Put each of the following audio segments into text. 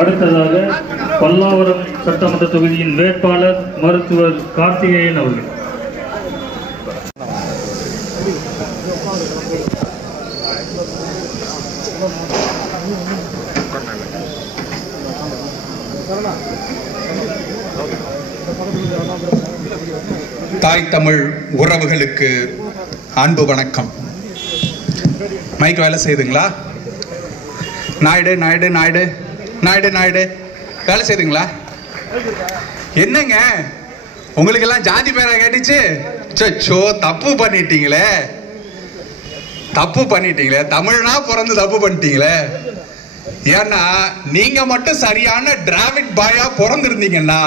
அடுத்ததாக பல்லாவரம் சட்டமன்ற தொகுதியின் வேட்பாளர் மருத்துவர் கார்த்திகேயன் அவர்கள். தாய் தமிழ் உறவுகளுக்கு அன்பு வணக்கம். மைக் வேலை செய்யுதுங்களா? நாயுடு நாயுடு நாயுடு நாயுடு நாயுடு வேலை செய்யுதுங்களா? என்னங்க உங்களுக்கெல்லாம் ஜாதி பேரா கேட்டுச்சு? சோ தப்பு பண்ணிட்டீங்களே, தப்பு பண்ணிட்டீங்களே, தமிழ்னா பிறந்து தப்பு பண்ணிட்டீங்களே. ஏன்னா நீங்க மட்டும் சரியான டிராவிட் பாயா பிறந்திருந்தீங்கன்னா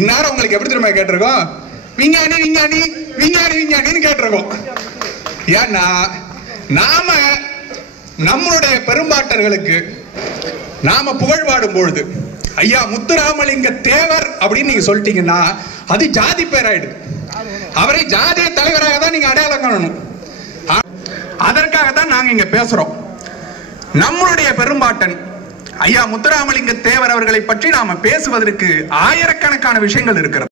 இந்நேரம் உங்களுக்கு எப்படி திரும்ப கேட்டிருக்கோம்? விஞ்ஞானி விஞ்ஞானி விஞ்ஞானி விஞ்ஞானின்னு கேட்டிருக்கோம். ஏன்னா நாம நம்மளுடைய பெரும்பாட்டர்களுக்கு நாம புகழ் பாடும் பொழுது ஐயா முத்துராமலிங்க தேவர் அப்படின்னு நீங்க சொல்லிட்டீங்கன்னா அது ஜாதி பேராயிடுது. அவரை ஜாதிய தலைவராக தான் நீங்க அடையாளம் காணணும். அதற்காக தான் நாங்க இங்க பேசுறோம். நம்மளுடைய பெரும்பாட்டன் ஐயா முத்துராமலிங்க தேவர் அவர்களை பற்றி நாம பேசுவதற்கு ஆயிரக்கணக்கான விஷயங்கள் இருக்கிறது.